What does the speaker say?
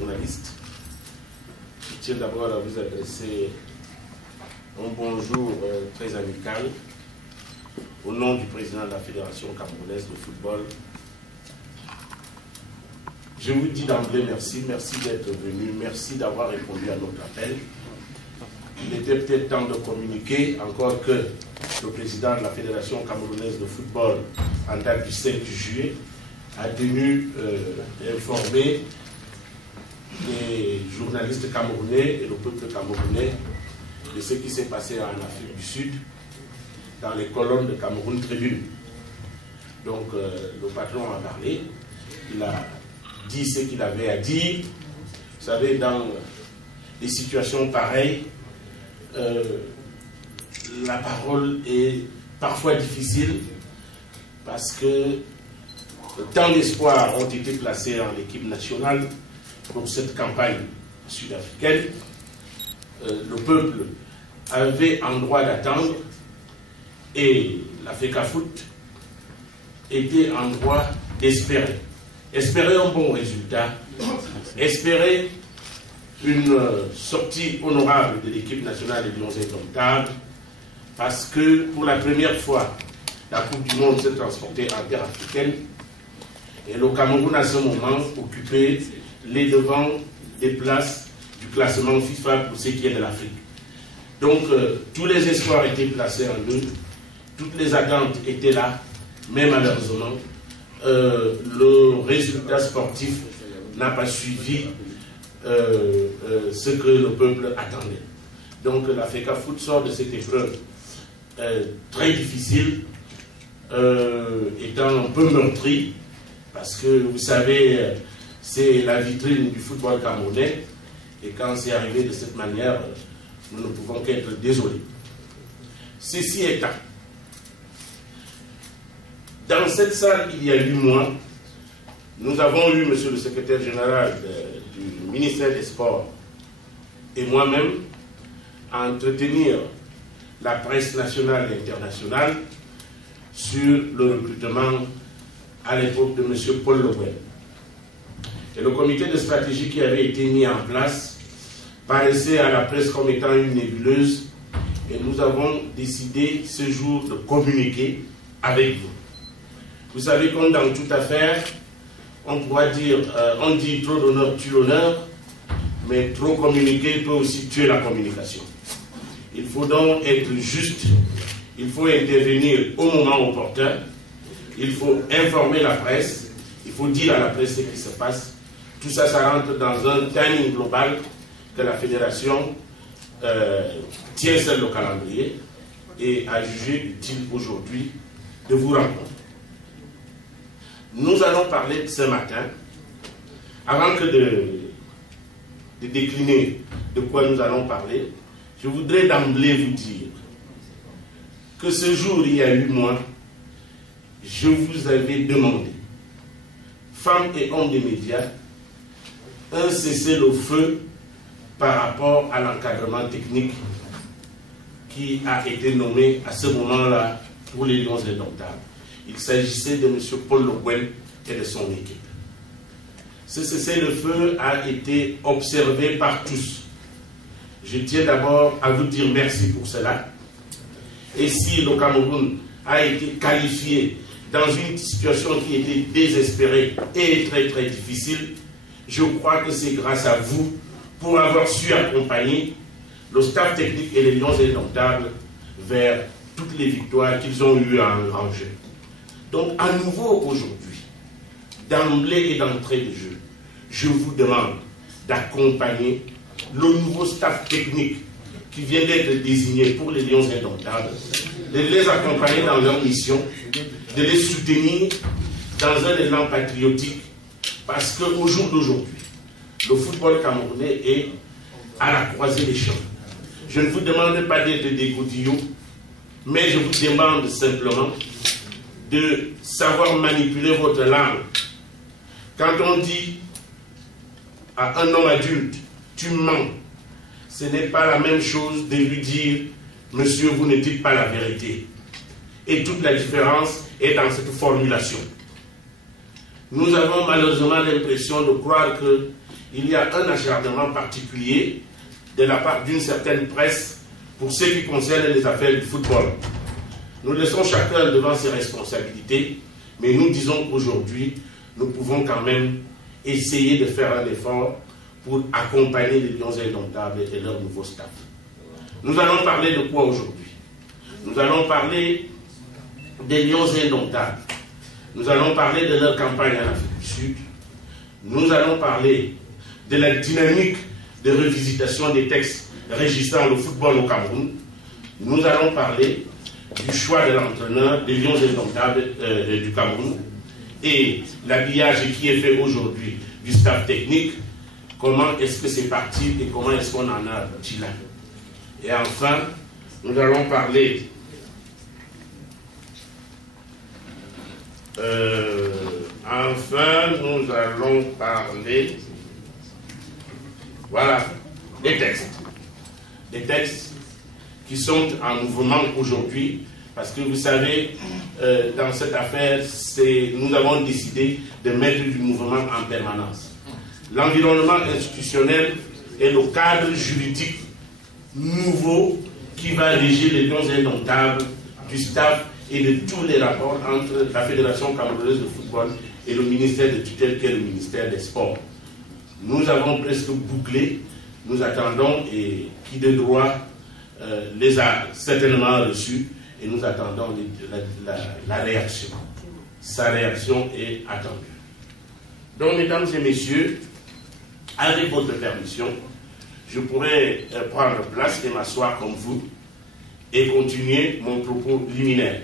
journalistes. Je tiens d'abord à vous adresser un bonjour très amical au nom du président de la Fédération camerounaise de football. Je vous dis d'emblée merci, merci d'être venu, merci d'avoir répondu à notre appel. Il était peut-être temps de communiquer, encore que le président de la Fédération camerounaise de football, en date du 7 juillet, a tenu d'informer les journalistes camerounais et le peuple camerounais de ce qui s'est passé en Afrique du Sud, dans les colonnes de Cameroun Tribune. Donc le patron a parlé, il a dit ce qu'il avait à dire. Vous savez, dans des situations pareilles, la parole est parfois difficile parce que tant d'espoirs ont été placés en équipe nationale pour cette campagne sud-africaine. Le peuple avait un droit d'attendre et la FECAFOOT était en droit d'espérer. Espérer un bon résultat, espérer une sortie honorable de l'équipe nationale des Lions indomptables, parce que pour la première fois, la Coupe du Monde s'est transportée en terre africaine et le Cameroun à ce moment occupait les devants des places du classement FIFA pour ce qui est de l'Afrique. Donc tous les espoirs étaient placés en eux, toutes les attentes étaient là, mais malheureusement, le résultat sportif n'a pas suivi ce que le peuple attendait. Donc la FECAFOOT sort de cette épreuve très difficile, étant un peu meurtri, parce que vous savez, c'est la vitrine du football camerounais, et quand c'est arrivé de cette manière, nous ne pouvons qu'être désolés. Ceci étant, dans cette salle, il y a 8 mois, nous avons eu, monsieur le secrétaire général du ministère des Sports et moi-même, à entretenir la presse nationale et internationale sur le recrutement à l'époque de monsieur Paul Le Guen. Et le comité de stratégie qui avait été mis en place paraissait à la presse comme étant une nébuleuse, et nous avons décidé ce jour de communiquer avec vous. Vous savez, comme dans toute affaire, on pourra dire, on dit trop d'honneur tue l'honneur, mais trop communiquer peut aussi tuer la communication. Il faut donc être juste, il faut intervenir au moment opportun, il faut informer la presse, il faut dire à la presse ce qui se passe. Tout ça, ça rentre dans un timing global que la fédération tient seul le calendrier et a jugé utile aujourd'hui de vous rencontrer. Nous allons parler de ce matin, avant que de décliner de quoi nous allons parler, je voudrais d'emblée vous dire que ce jour, il y a 8 mois, je vous avais demandé, femmes et hommes des médias, un cessez-le-feu par rapport à l'encadrement technique qui a été nommé à ce moment-là pour les Lions indomptables. Il s'agissait de M. Paul Le Guen et de son équipe. Ce cessez-le-feu a été observé par tous. Je tiens d'abord à vous dire merci pour cela. Et si le Cameroun a été qualifié dans une situation qui était désespérée et très très difficile, je crois que c'est grâce à vous pour avoir su accompagner le staff technique et les Lions indomptables vers toutes les victoires qu'ils ont eues à engranger. Donc, à nouveau aujourd'hui, d'emblée et d'entrée de jeu, je vous demande d'accompagner le nouveau staff technique qui vient d'être désigné pour les Lions indomptables, de les accompagner dans leur mission, de les soutenir dans un élan patriotique, parce qu'au jour d'aujourd'hui, le football camerounais est à la croisée des chemins. Je ne vous demande pas d'être des godillots, mais je vous demande simplement de savoir manipuler votre langue. Quand on dit à un homme adulte, tu mens, ce n'est pas la même chose de lui dire, monsieur, vous ne dites pas la vérité. Et toute la différence est dans cette formulation. Nous avons malheureusement l'impression de croire il y a un acharnement particulier de la part d'une certaine presse pour ce qui concerne les affaires du football. Nous laissons chacun devant ses responsabilités, mais nous disons qu'aujourd'hui, nous pouvons quand même essayer de faire un effort pour accompagner les Lions Indomptables et leur nouveau staff. Nous allons parler de quoi aujourd'hui? Nous allons parler des Lions Indomptables. Nous allons parler de leur campagne en Afrique du Sud. Nous allons parler de la dynamique de revisitation des textes régissant le football au Cameroun. Nous allons parler du choix de l'entraîneur des Lions Indomptables du Cameroun et l'habillage qui est fait aujourd'hui du staff technique. Comment est-ce que c'est parti et comment est-ce qu'on en a abouti là? Et enfin, nous allons parler voilà, des textes. Des textes qui sont en mouvement aujourd'hui, parce que vous savez, dans cette affaire, nous avons décidé de mettre du mouvement en permanence. L'environnement institutionnel est le cadre juridique nouveau qui va régir les Lions Indomptables du staff et de tous les rapports entre la Fédération camerounaise de football et le ministère de tutelle qui est le ministère des Sports. Nous avons presque bouclé, nous attendons, et qui de droit les a certainement reçus, et nous attendons la réaction. Sa réaction est attendue. Donc, mesdames et messieurs, avec votre permission, je pourrais prendre place et m'asseoir comme vous et continuer mon propos liminaire.